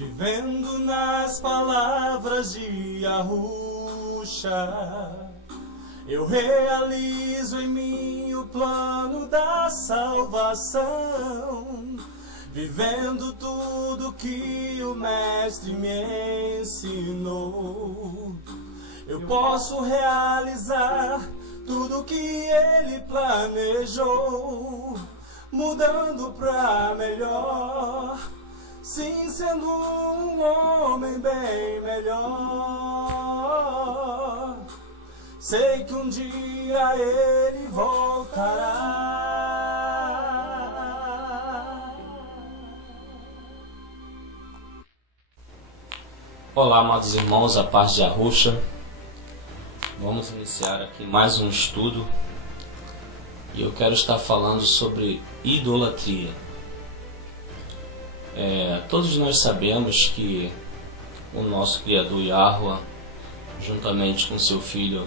Vivendo nas palavras de Yahusha, eu realizo em mim o plano da salvação, vivendo tudo que o Mestre me ensinou. Eu posso realizar tudo que Ele planejou, mudando pra melhor, sim, sendo um homem bem melhor. Sei que um dia Ele voltará. Olá, amados irmãos, a paz de Yahusha. Vamos iniciar aqui mais um estudo e eu quero estar falando sobre idolatria. Todos nós sabemos que o nosso Criador Yahuwah, juntamente com seu filho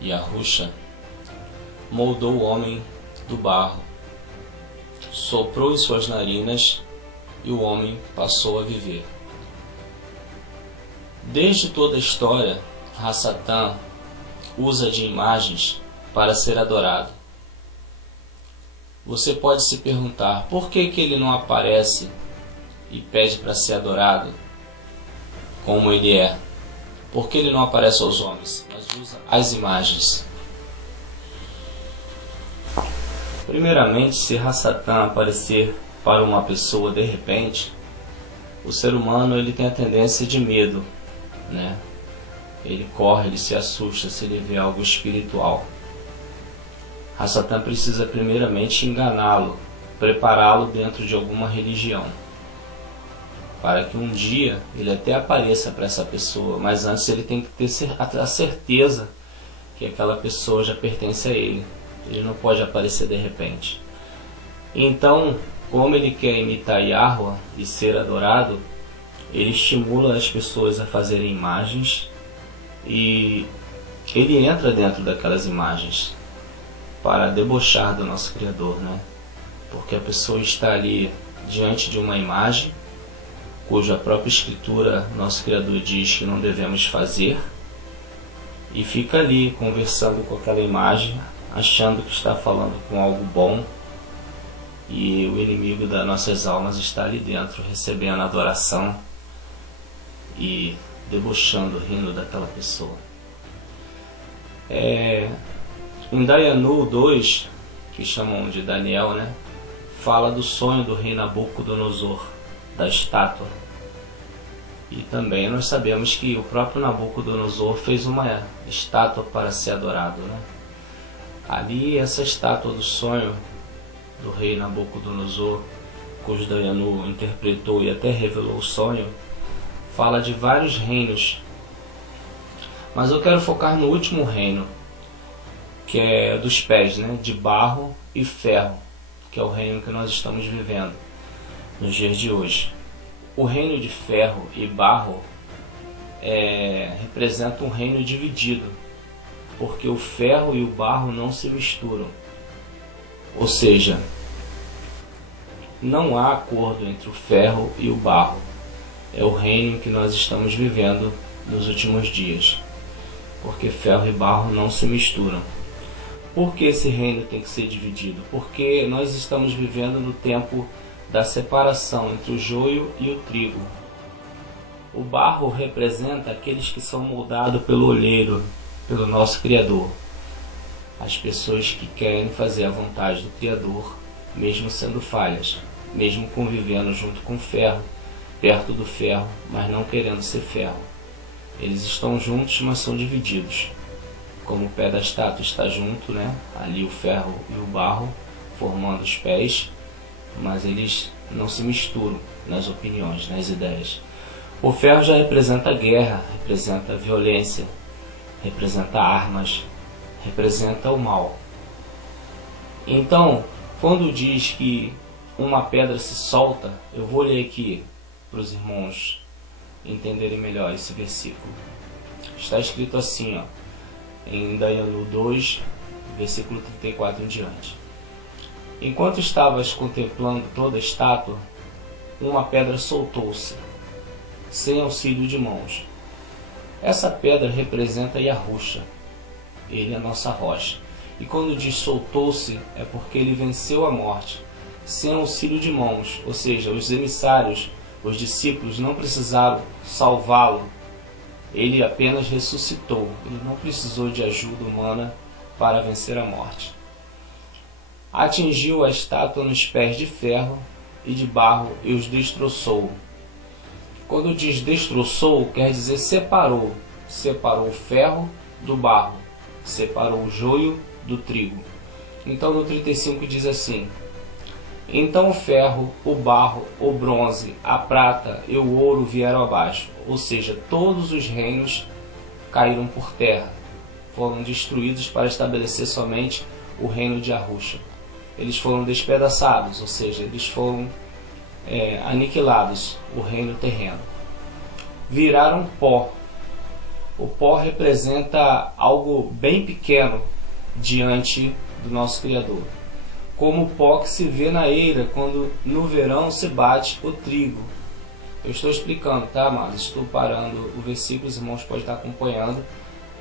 Yahusha, moldou o homem do barro, soprou em suas narinas e o homem passou a viver. Desde toda a história, Satã usa de imagens para ser adorado. Você pode se perguntar por que ele não aparece e pede para ser adorado como ele é? Por que ele não aparece aos homens, mas usa as imagens? Primeiramente, se Satã aparecer para uma pessoa de repente, o ser humano ele tem a tendência de medo, né? Ele corre, ele se assusta se ele vê algo espiritual. Satã precisa primeiramente enganá-lo, prepará-lo dentro de alguma religião, para que um dia ele até apareça para essa pessoa, mas antes ele tem que ter a certeza que aquela pessoa já pertence a ele. Ele não pode aparecer de repente. Então, como ele quer imitar Yahuwah e ser adorado, ele estimula as pessoas a fazerem imagens e ele entra dentro daquelas imagens para debochar do nosso Criador, né? Porque a pessoa está ali diante de uma imagem cuja própria Escritura, nosso Criador, diz que não devemos fazer, e fica ali conversando com aquela imagem, achando que está falando com algo bom, e o inimigo das nossas almas está ali dentro, recebendo adoração e debochando, rindo daquela pessoa. Em Dayanu 2, que chamam de Daniel, né, fala do sonho do rei Nabucodonosor, da estátua. E também nós sabemos que o próprio Nabucodonosor fez uma estátua para ser adorado, né? Ali, essa estátua do sonho do rei Nabucodonosor, cujo Dayanu interpretou e até revelou o sonho, fala de vários reinos, mas eu quero focar no último reino, que é dos pés, né, de barro e ferro, que é o reino que nós estamos vivendo nos dias de hoje. O reino de ferro e barro representa um reino dividido, porque o ferro e o barro não se misturam, ou seja, não há acordo entre o ferro e o barro. É o reino que nós estamos vivendo nos últimos dias, porque ferro e barro não se misturam. Por que esse reino tem que ser dividido? Porque nós estamos vivendo no tempo da separação entre o joio e o trigo. O barro representa aqueles que são moldados pelo olheiro, pelo nosso Criador. As pessoas que querem fazer a vontade do Criador, mesmo sendo falhas, mesmo convivendo junto com o ferro, perto do ferro, mas não querendo ser ferro. Eles estão juntos, mas são divididos. Como o pé da estátua está junto, né? Ali o ferro e o barro formando os pés, mas eles não se misturam nas opiniões, nas ideias. O ferro já representa guerra, representa violência, representa armas, representa o mal. Então, quando diz que uma pedra se solta, eu vou ler aqui para os irmãos entenderem melhor esse versículo. Está escrito assim, ó, em Dayanu 2, versículo 34 em diante. Enquanto estavas contemplando toda a estátua, uma pedra soltou-se sem auxílio de mãos. Essa pedra representa Yahusha. Ele é a nossa rocha. E quando diz soltou-se, é porque ele venceu a morte, sem auxílio de mãos, ou seja, os emissários, os discípulos não precisaram salvá-lo. Ele apenas ressuscitou. Ele não precisou de ajuda humana para vencer a morte. Atingiu a estátua nos pés de ferro e de barro e os destroçou. Quando diz destroçou, quer dizer separou. Separou o ferro do barro. Separou o joio do trigo. Então no 35 diz assim: então o ferro, o barro, o bronze, a prata e o ouro vieram abaixo. Ou seja, todos os reinos caíram por terra. Foram destruídos para estabelecer somente o reino de Yahusha. Eles foram despedaçados, ou seja, eles foram aniquilados, o reino terreno. Viraram pó. O pó representa algo bem pequeno diante do nosso Criador. Como o pó que se vê na eira quando no verão se bate o trigo. Eu estou explicando, tá, amados? Estou parando o versículo, os irmãos podem estar acompanhando.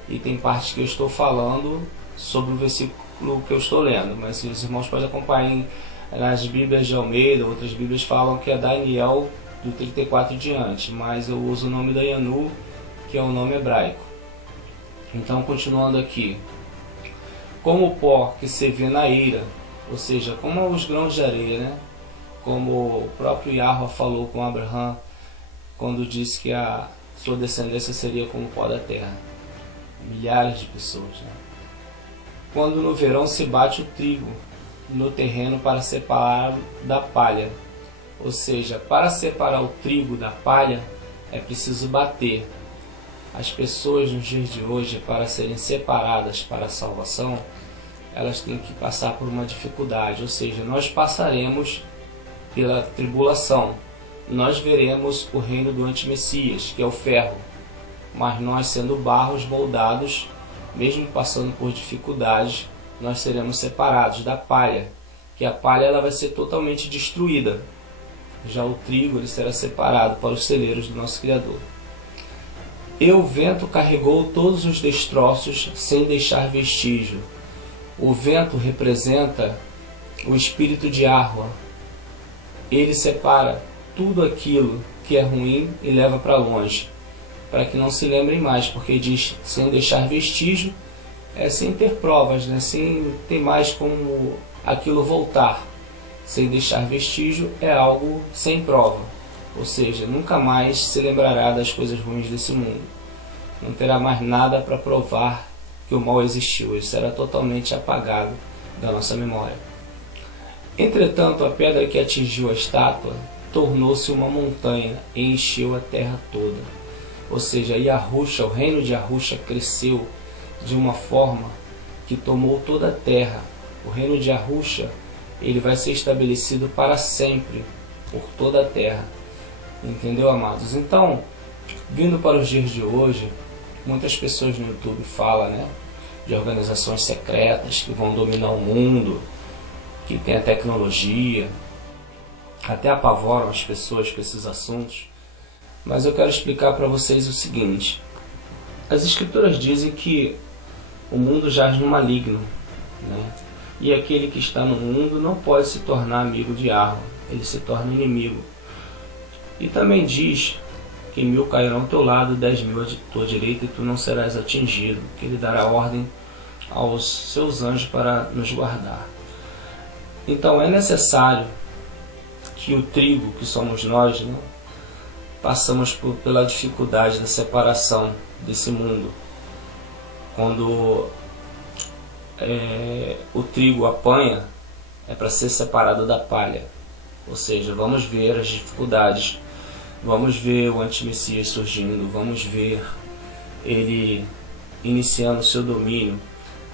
E tem parte que eu estou falando sobre o versículo que eu estou lendo. Mas os irmãos podem acompanhar nas Bíblias de Almeida, outras Bíblias falam que é Daniel do 34 em diante. Mas eu uso o nome da Yanu, que é o nome hebraico. Então, continuando aqui. Como o pó que se vê na eira, ou seja, como os grãos de areia, né? Como o próprio Yahweh falou com Abraão, quando disse que a sua descendência seria como o pó da terra. Milhares de pessoas, né? Quando no verão se bate o trigo no terreno para separá-lo da palha. Ou seja, para separar o trigo da palha é preciso bater. As pessoas nos dias de hoje, para serem separadas para a salvação, elas têm que passar por uma dificuldade. Ou seja, nós passaremos pela tribulação. Nós veremos o reino do antimessias, que é o ferro. Mas nós, sendo barros moldados, mesmo passando por dificuldades, nós seremos separados da palha, que a palha ela vai ser totalmente destruída. Já o trigo ele será separado para os celeiros do nosso Criador. E o vento carregou todos os destroços sem deixar vestígio. O vento representa o espírito de Yahweh. Ele separa tudo aquilo que é ruim e leva para longe, para que não se lembrem mais, porque diz sem deixar vestígio, sem ter provas, né? Sem ter mais como aquilo voltar. Sem deixar vestígio é algo sem prova, ou seja, nunca mais se lembrará das coisas ruins desse mundo. Não terá mais nada para provar que o mal existiu, ele será totalmente apagado da nossa memória. Entretanto, a pedra que atingiu a estátua tornou-se uma montanha e encheu a terra toda. Ou seja, Yahusha, o reino de Yahusha cresceu de uma forma que tomou toda a terra. O reino de Yahusha, ele vai ser estabelecido para sempre por toda a terra. Entendeu, amados? Então, vindo para os dias de hoje, muitas pessoas no YouTube falam, né, de organizações secretas que vão dominar o mundo, que tem a tecnologia, até apavoram as pessoas com esses assuntos. Mas eu quero explicar para vocês o seguinte: as escrituras dizem que o mundo jaz no maligno, né? E aquele que está no mundo não pode se tornar amigo de Yahweh, ele se torna inimigo. E também diz que 1000 cairão ao teu lado, 10.000 à tua direita, e tu não serás atingido, que ele dará ordem aos seus anjos para nos guardar. Então é necessário que o trigo, que somos nós, né, passamos pela dificuldade da separação desse mundo. Quando o trigo apanha, é para ser separado da palha. Ou seja, vamos ver as dificuldades, vamos ver o antimessias surgindo, vamos ver ele iniciando o seu domínio.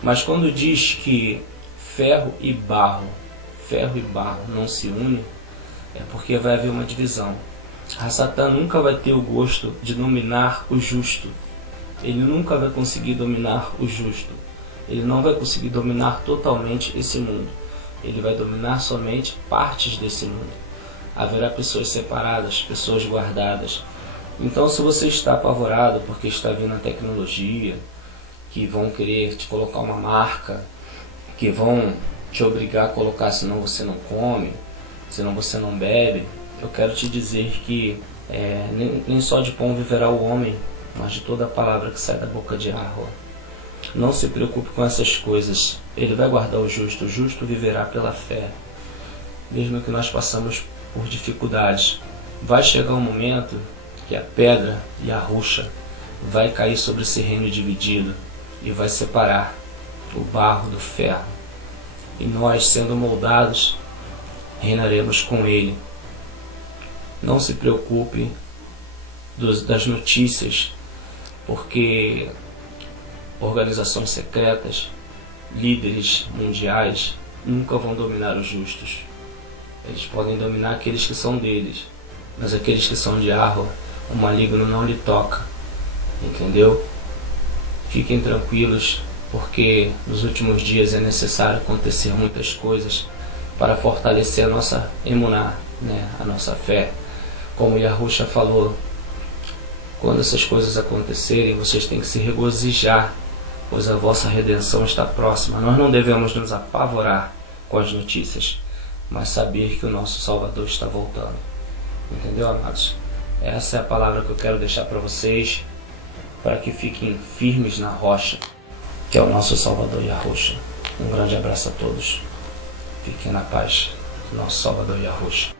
Mas quando diz que ferro e barro não se unem, é porque vai haver uma divisão. Satã nunca vai ter o gosto de dominar o justo. Ele nunca vai conseguir dominar o justo. Ele não vai conseguir dominar totalmente esse mundo. Ele vai dominar somente partes desse mundo. Haverá pessoas separadas, pessoas guardadas. Então, se você está apavorado porque está vindo a tecnologia, que vão querer te colocar uma marca, que vão te obrigar a colocar, senão você não come, senão você não bebe, eu quero te dizer que nem só de pão viverá o homem, mas de toda a palavra que sai da boca de Yahweh. Não se preocupe com essas coisas. Ele vai guardar o justo viverá pela fé. Mesmo que nós passamos por dificuldades, vai chegar um momento que a pedra e a rocha vai cair sobre esse reino dividido e vai separar o barro do ferro. E nós, sendo moldados, reinaremos com ele. Não se preocupe das notícias, porque organizações secretas, líderes mundiais, nunca vão dominar os justos. Eles podem dominar aqueles que são deles, mas aqueles que são de Yahweh, o maligno não lhe toca. Entendeu? Fiquem tranquilos, porque nos últimos dias é necessário acontecer muitas coisas para fortalecer a nossa emuná, né? A nossa fé. Como Yahusha falou, quando essas coisas acontecerem, vocês têm que se regozijar, pois a vossa redenção está próxima. Nós não devemos nos apavorar com as notícias, mas saber que o nosso Salvador está voltando. Entendeu, amados? Essa é a palavra que eu quero deixar para vocês, para que fiquem firmes na rocha, que é o nosso Salvador Yahusha. Um grande abraço a todos. Fiquem na paz do nosso Salvador Yahusha.